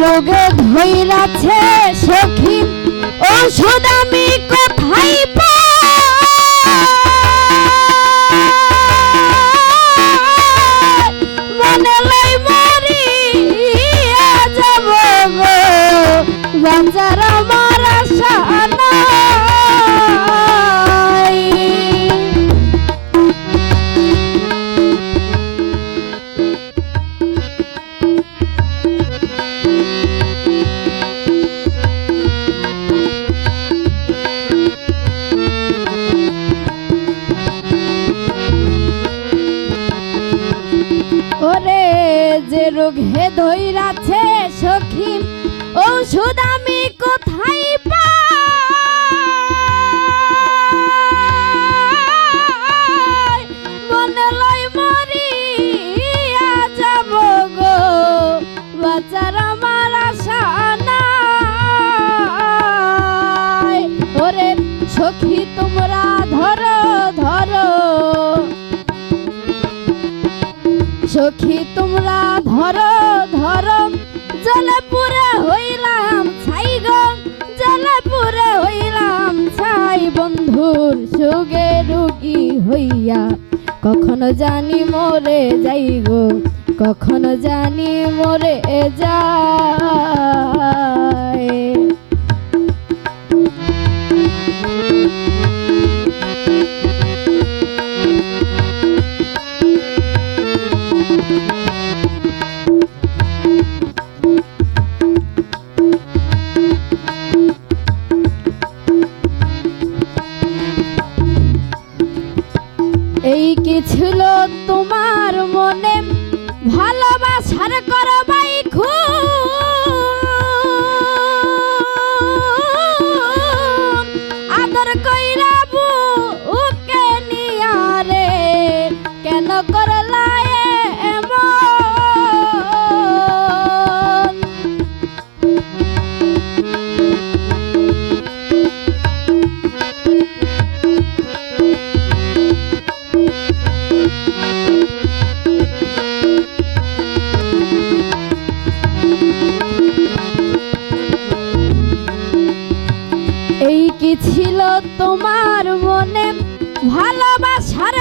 রোগে ধৈরাছে সখী। ওষুধ আমি কোথায় পাব? যাব যে রোগ হে ধৈরাছে সখী ঔষধ আমি কোথায় সখী তোমরা ধরো ধরো। জলে পুরে হইলাম ছাই গো। জলে পুরে হইলাম ছাই বন্ধুর সুগে রুগী হইয়া কখনো জানি মরে যাই গো, কখনো জানি মরে যায়। এই কি ছিল তোমার মনে? ভালোবাসার করবাই ছিল তোমার মনে ভালোবাসার